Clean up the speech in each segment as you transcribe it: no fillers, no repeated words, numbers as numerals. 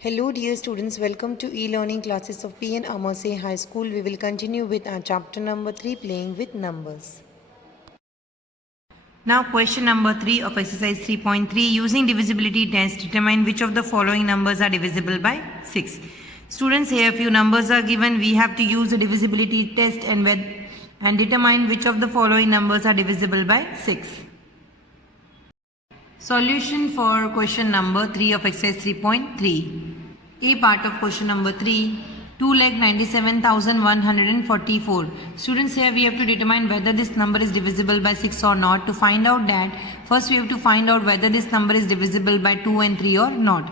Hello dear students, welcome to e-learning classes of P.N. Amerse High School. We will continue with our chapter number 3, playing with numbers. Now question number 3 of exercise 3.3, using divisibility test, determine which of the following numbers are divisible by 6. Students, here few numbers are given. We have to use the divisibility test and determine which of the following numbers are divisible by 6. Solution for question number 3 of exercise 3.3. A part of question number 3, 2,97,144. Students, here we have to determine whether this number is divisible by 6 or not. To find out that, first we have to find out whether this number is divisible by 2 and 3 or not.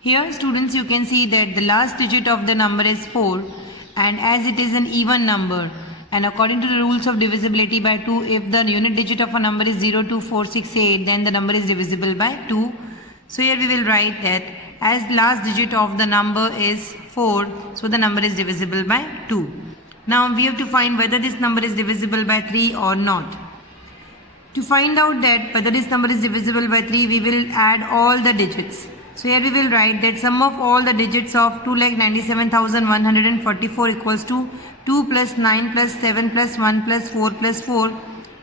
Here students, you can see that the last digit of the number is 4, and as it is an even number, and according to the rules of divisibility by 2, if the unit digit of a number is 0, 2, 4, 6, 8, then the number is divisible by 2. So here we will write that as last digit of the number is 4, so the number is divisible by 2. Now we have to find whether this number is divisible by 3 or not. To find out that whether this number is divisible by 3, we will add all the digits. So here we will write that sum of all the digits of 2,97,144 equals to 2 plus 9 plus 7 plus 1 plus 4 plus 4.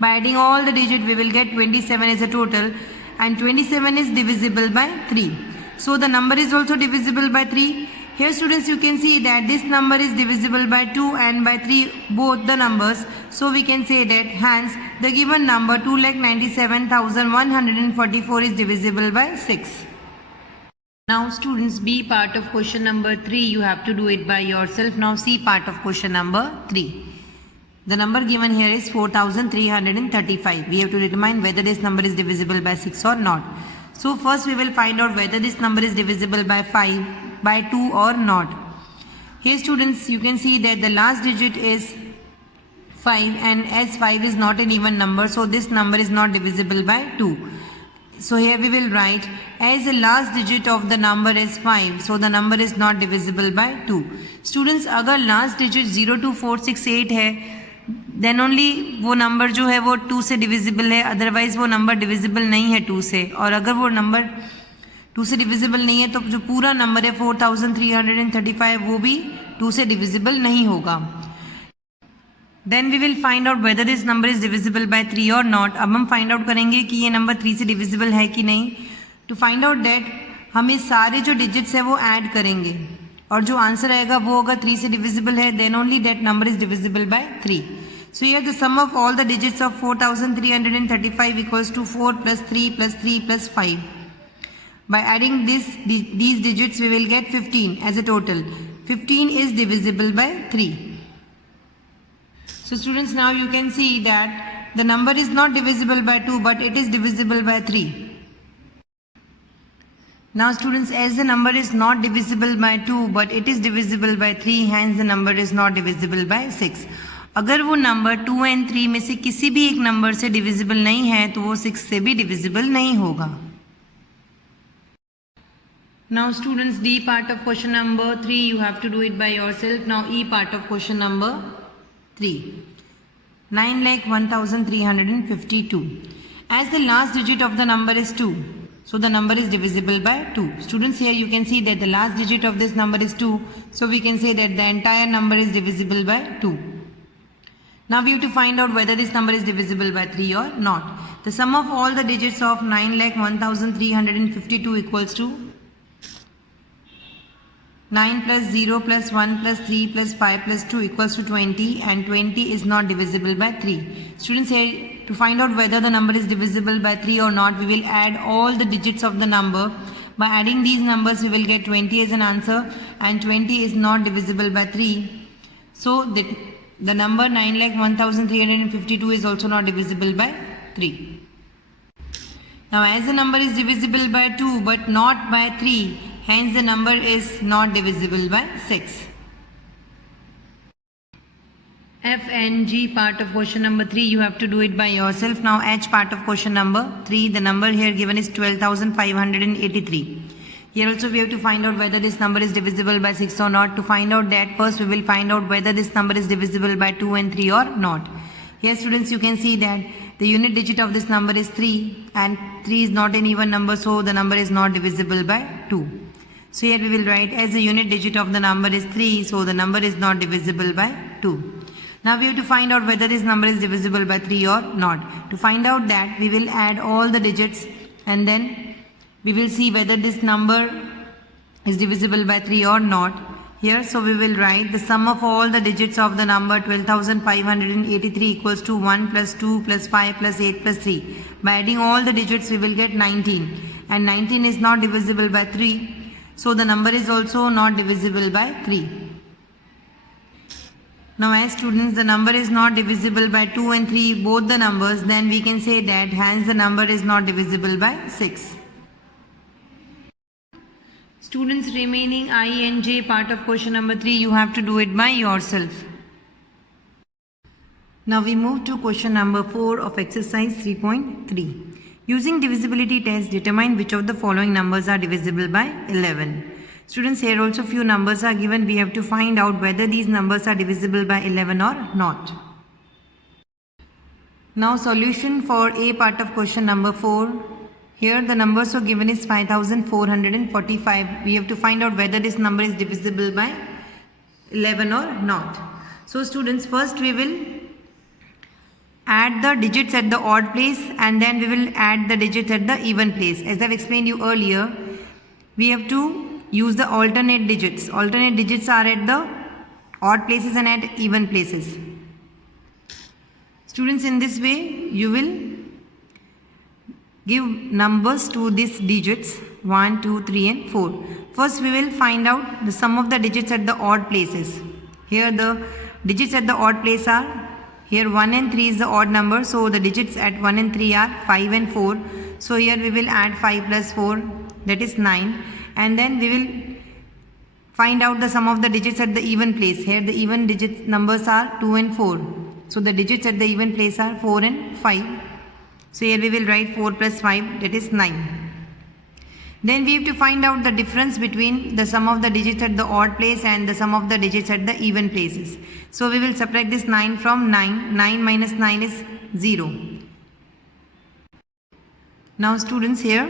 By adding all the digits, we will get 27 as a total, and 27 is divisible by 3. So the number is also divisible by 3. Here students, you can see that this number is divisible by 2 and by 3, both the numbers. So we can say that hence the given number 2,97,144 is divisible by 6. Now students, B part of question number 3, you have to do it by yourself. Now C part of question number 3. The number given here is 4,335. We have to determine whether this number is divisible by 6 or not. So first we will find out whether this number is divisible by 5, by 2 or not. Here students, you can see that the last digit is 5, and as 5 is not an even number, so this number is not divisible by 2. So here we will write as the last digit of the number is 5, so the number is not divisible by 2. Students, अगर last digit 0, 2, 4, 6, 8 है, then only वो number जो है वो 2 से divisible है, otherwise वो number divisible नहीं है 2 से. और अगर वो नंबर 2 से डिविजिबल नहीं है तो जो पूरा नंबर है 4,335 वो भी 2 से डिविजिबल नहीं होगा. Then we will find out whether this number is divisible by 3 और नॉट. अब हम फाइंड आउट करेंगे कि ये नंबर 3 से डिविजिबल है कि नहीं. टू फाइंड आउट दैट हम इस सारे जो डिजिट्स है वो ऐड करेंगे, और जो आंसर आएगा वो अगर 3 से डिविजिबल है, then only that number is divisible by 3. So here the sum of all the digits of 4,335 equals to 4 plus 3 plus 3 plus 5. By adding these digits, we will get 15 as a total. 15 is divisible by 3. So students, now you can see that the number is not divisible by 2, but it is divisible by 3. Now students, as the number is not divisible by 2, but it is divisible by 3, hence the number is not divisible by 6. अगर वो number 2 and 3 में से किसी भी एक number से divisible नहीं है तो वो 6 से भी डिविजिबल नहीं होगा. Now students, D part of question number 3, you have to do it by yourself. Now E part of question number 3, 9,01,352. As the last digit of the number is 2, so the number is divisible by 2. Students, here you can see that the last digit of this number is 2, so we can say that the entire number is divisible by 2. Now we have to find out whether this number is divisible by 3 or not. The sum of all the digits of 9,01,352 equals to 9 plus 0 plus 1 plus 3 plus 5 plus 2 equals to 20, and 20 is not divisible by 3. Students, here to find out whether the number is divisible by 3 or not, we will add all the digits of the number. By adding these numbers, we will get 20 as an answer, and 20 is not divisible by 3. So the number 9,01,352 is also not divisible by 3. Now as the number is divisible by 2 but not by 3, hence the number is not divisible by 6. F and G part of question number 3, you have to do it by yourself. Now H part of question number 3, the number here given is 12,583. Here also we have to find out whether this number is divisible by 6 or not. To find out that, first we will find out whether this number is divisible by 2 and 3 or not. Here students, you can see that the unit digit of this number is 3, and 3 is not an even number, so the number is not divisible by 2. So here we will write as the unit digit of the number is 3, so the number is not divisible by 2. Now we have to find out whether this number is divisible by 3 or not. To find out that, we will add all the digits and then we will see whether this number is divisible by 3 or not. Here, so we will write the sum of all the digits of the number 12,583 equals to 1 plus 2 plus 5 plus 8 plus 3. By adding all the digits, we will get 19. And 19 is not divisible by 3. So the number is also not divisible by 3. Now as students, the number is not divisible by 2 and 3, both the numbers, then we can say that hence the number is not divisible by 6. Students, remaining I and J part of question number 3, you have to do it by yourself. Now we move to question number 4 of exercise 3.3. Using divisibility test, determine which of the following numbers are divisible by 11. Students, here also few numbers are given. We have to find out whether these numbers are divisible by 11 or not. Now solution for A part of question number 4. Here the numbers so given is 5445. We have to find out whether this number is divisible by 11 or not. So students, first we will add the digits at the odd place and then we will add the digits at the even place. As I've explained you earlier, we have to use the alternate digits. Alternate digits are at the odd places and at even places. Students, in this way you will give numbers to these digits 1, 2, 3 and 4. First we will find out the sum of the digits at the odd places. Here the digits at the odd place are, here 1 and 3 is the odd number, so the digits at 1 and 3 are 5 and 4. So here we will add 5 plus 4, that is 9, and then we will find out the sum of the digits at the even place. Here the even digit numbers are 2 and 4. So the digits at the even place are 4 and 5. So here we will write 4 plus 5, that is 9. Then we have to find out the difference between the sum of the digits at the odd place and the sum of the digits at the even places. So we will subtract this 9 from 9. 9 minus 9 is 0. Now students, here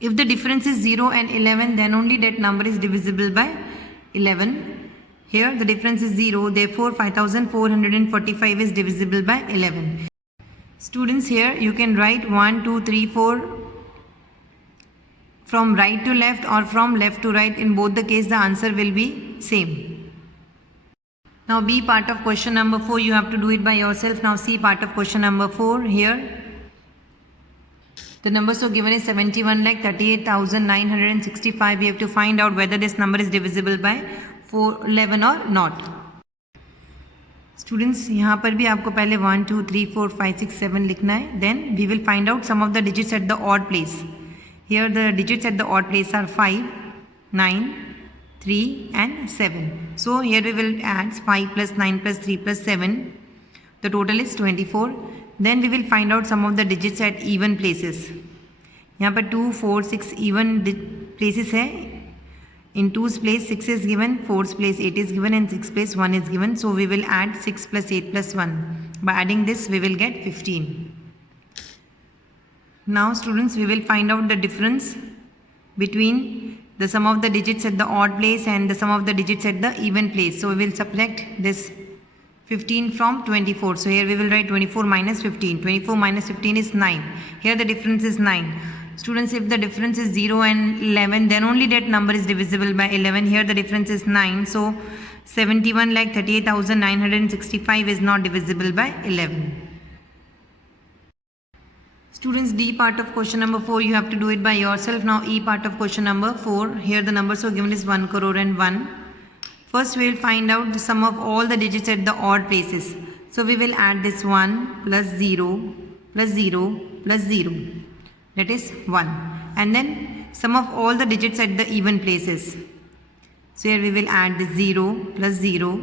if the difference is 0 and 11, then only that number is divisible by 11. Here the difference is 0, therefore 5445 is divisible by 11. Students, here you can write 1, 2, 3, 4 from right to left or from left to right. In both the case the answer will be same. Now B part of question number 4, you have to do it by yourself. Now C part of question number 4, here the number so given is 71,38,965. We have to find out whether this number is divisible by 11 or not. Students, यहाँ पर भी आपको पहले 1, 2, 3, 4, 5, 6, 7 लिखना है. Then we will find out some of the digits at the odd place. Here the digits at the odd place are 5, 9, 3 and 7. So here we will add 5 plus 9 plus 3 plus 7. The total is 24. Then we will find out some of the digits at even places. यहाँ पर 2, 4, 6 even places है. In 2's place 6 is given, 4's place 8 is given and 6th place 1 is given. So we will add 6 plus 8 plus 1. By adding this we will get 15. Now students, we will find out the difference between the sum of the digits at the odd place and the sum of the digits at the even place. So we will subtract this 15 from 24. So here we will write 24 minus 15. 24 minus 15 is 9. Here the difference is 9. Students, if the difference is 0 and 11, then only that number is divisible by 11. Here the difference is 9. So 71,38,965 is not divisible by 11. Students, D part of question number 4, you have to do it by yourself. Now E part of question number 4, here the numbers so given is 1 crore and 1. First we will find out the sum of all the digits at the odd places. So we will add this 1 plus 0 plus 0 plus 0. That is 1. And then sum of all the digits at the even places. So here we will add this 0 plus 0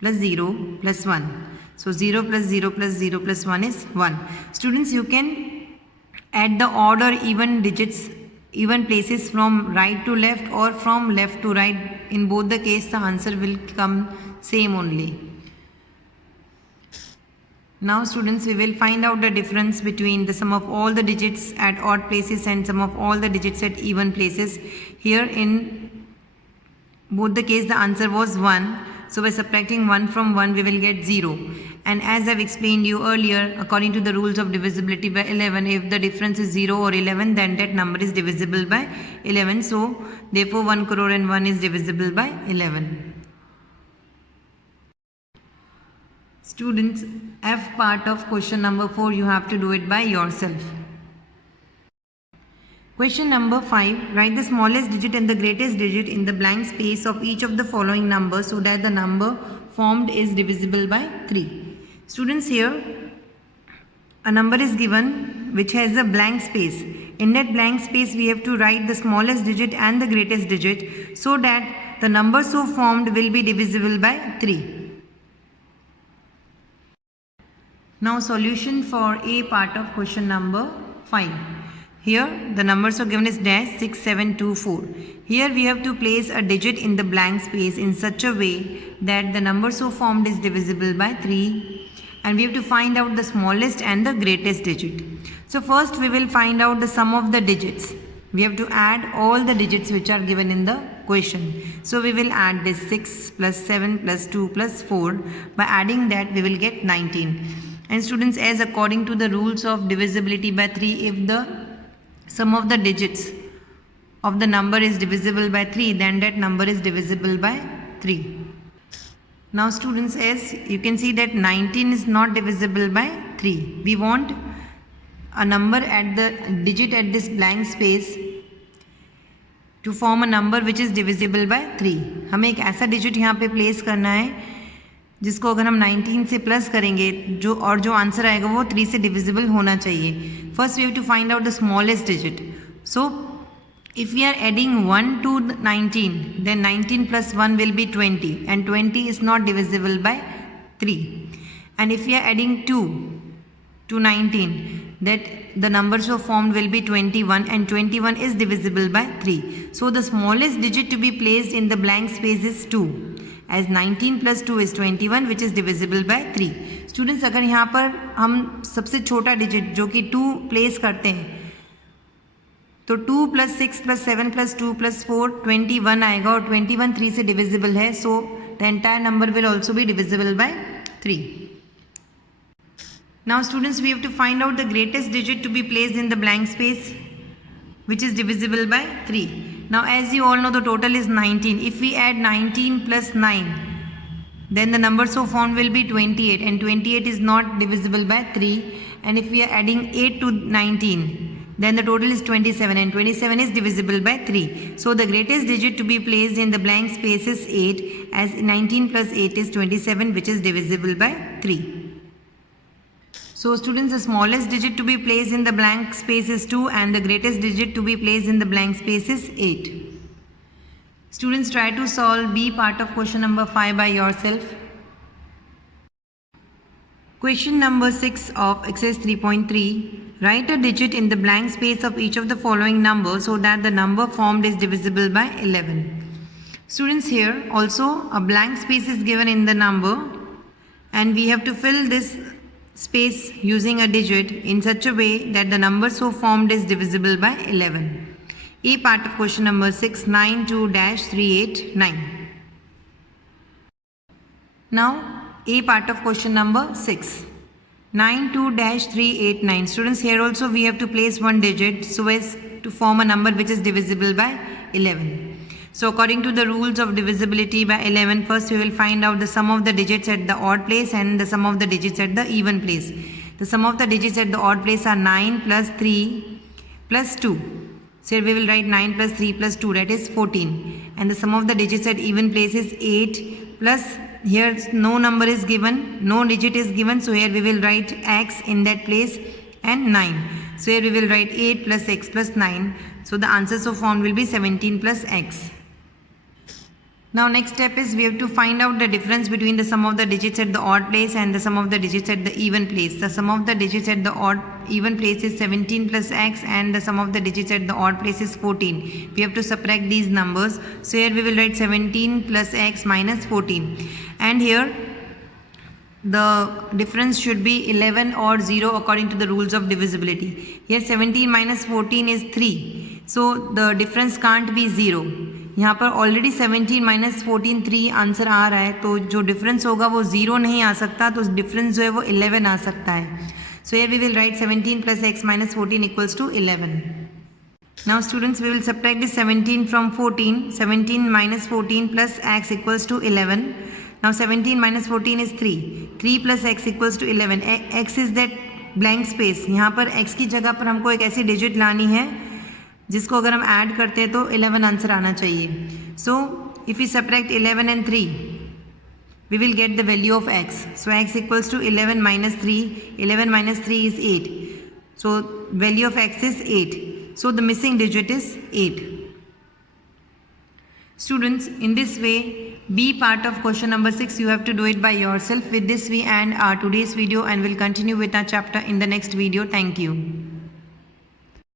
plus 0 plus 1. So 0 plus 0 plus 0 plus 1 is 1. Students, you can add the odd or even digits, even places from right to left or from left to right. In both the case the answer will come same only. Now students, we will find out the difference between the sum of all the digits at odd places and sum of all the digits at even places. Here in both the case the answer was 1. So by subtracting 1 from 1 we will get 0. And as I've explained you earlier, according to the rules of divisibility by 11, if the difference is 0 or 11, then that number is divisible by 11. So therefore 1 crore and 1 is divisible by 11. Students, F part of question number 4, you have to do it by yourself. Question number 5, write the smallest digit and the greatest digit in the blank space of each of the following numbers so that the number formed is divisible by 3. Students, here a number is given which has a blank space. In that blank space we have to write the smallest digit and the greatest digit so that the number so formed will be divisible by 3. Now solution for A part of question number 5. Here the numbers are given as dash 6, 7, 2, 4. Here we have to place a digit in the blank space in such a way that the number so formed is divisible by 3, and we have to find out the smallest and the greatest digit. So first we will find out the sum of the digits. We have to add all the digits which are given in the question. So we will add this 6 plus 7 plus 2 plus 4. By adding that we will get 19. And students, as according to the rules of divisibility by 3, if the sum of the digits of the number is divisible by 3, then that number is divisible by 3. Now students, as you can see that 19 is not divisible by 3. We want a number at the digit at this blank space to form a number which is divisible by 3. हमें एक ऐसा digit यहाँ पे place करना है जिसको अगर हम 19 से प्लस करेंगे जो आंसर आएगा वो 3 से डिविजिबल होना चाहिए. First we have to find out the smallest digit. So if we are adding 1 to 19, then 19 plus 1 will be 20, and 20 is not divisible by 3. And if we are adding 2 to 19, that the number so formed will be 21, and 21 is divisible by 3. So the smallest digit to be placed in the blank space is 2. As 19 plus 2 is 21, which is divisible by 3. Students, अगर यहाँ पर हम सबसे छोटा digit जो कि 2 place करते हैं तो 2 plus 6 plus 7 plus 2 plus 4 21 आएगा, और 21 3 से डिविजिबल है. So the entire number will also be divisible by 3. Now students, we have to find out the greatest digit to be placed in the blank space which is divisible by 3. Now as you all know, the total is 19. If we add 19 plus 9, then the number so formed will be 28, and 28 is not divisible by 3. And if we are adding 8 to 19, then the total is 27, and 27 is divisible by 3. So the greatest digit to be placed in the blank space is 8, as 19 plus 8 is 27, which is divisible by 3. So students, the smallest digit to be placed in the blank space is 2, and the greatest digit to be placed in the blank space is 8. Students, try to solve B part of question number 5 by yourself. Question number 6 of exercise 3.3. Write a digit in the blank space of each of the following numbers so that the number formed is divisible by 11. Students, here also a blank space is given in the number, and we have to fill this space using a digit in such a way that the number so formed is divisible by 11. A part of question number 6, 92-389. Now A part of question number 6, 92-389. Students, here also we have to place one digit so as to form a number which is divisible by 11. So according to the rules of divisibility by 11, first we will find out the sum of the digits at the odd place and the sum of the digits at the even place. The sum of the digits at the odd place are 9 plus 3 plus 2. So here we will write 9 plus 3 plus 2, that is 14. And the sum of the digits at even place is 8 plus, here no number is given, no digit is given, so here we will write x in that place, and 9. So here we will write 8 plus x plus 9. So the answer so formed will be 17 plus x. Now next step is we have to find out the difference between the sum of the digits at the odd place and the sum of the digits at the even place. The sum of the digits at the even place is 17 plus x, and the sum of the digits at the odd place is 14. We have to subtract these numbers. So here we will write 17 plus x minus 14. And here the difference should be 11 or 0 according to the rules of divisibility. Here 17 minus 14 is 3. So the difference can't be 0. यहाँ पर already 17 minus 14 3 answer आ रहा है, तो जो difference होगा वो 0 नहीं आ सकता, तो डिफरेंस जो है वो 11 आ सकता है. So here we will write 17 plus x minus 14 equals to 11. Now students, we will subtract this 17 from 14. 17 minus 14 plus x equals to 11. Now 17 minus 14 is 3. 3 plus x equals to 11. X is that blank space. यहाँ पर x की जगह पर हमको एक ऐसी digit लानी है जिसको अगर हम ऐड करते हैं तो 11 आंसर आना चाहिए. So if we subtract 11 and 3, we will get the value of x. So x equals to 11 minus 3. 11 minus 3 is 8. So value of x is 8. So the missing digit is 8. Students, in this way, B part of question number 6, you have to do it by yourself. With this, we end our today's video and will continue with our chapter in the next video. Thank you.